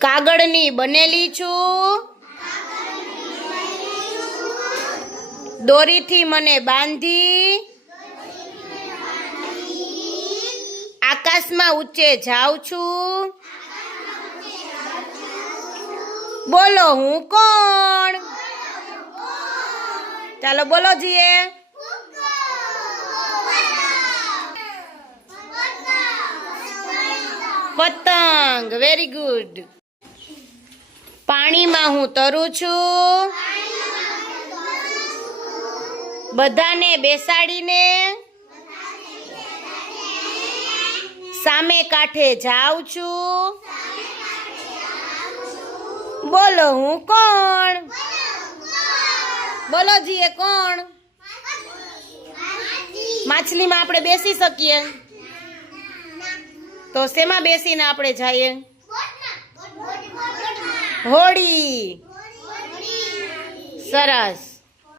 કાગળની બનેલી છું, દોરીથી મને બાંધી આકાશમાં ઊંચે જાઉં છું। બોલો હું કોણ? ચાલો બોલો જીએ। પતંગ। Very good. પાણીમાં હું તરું છું, બધાને બેસાડીને સામે કાંઠે જાઉં છું। બોલો હું કોણ? બોલો જીએ કોણ? માછલીમાં આપણે બેસી શકીએ તો શેમાં બેસીને આપણે જઈએ? હોડી। સરસ।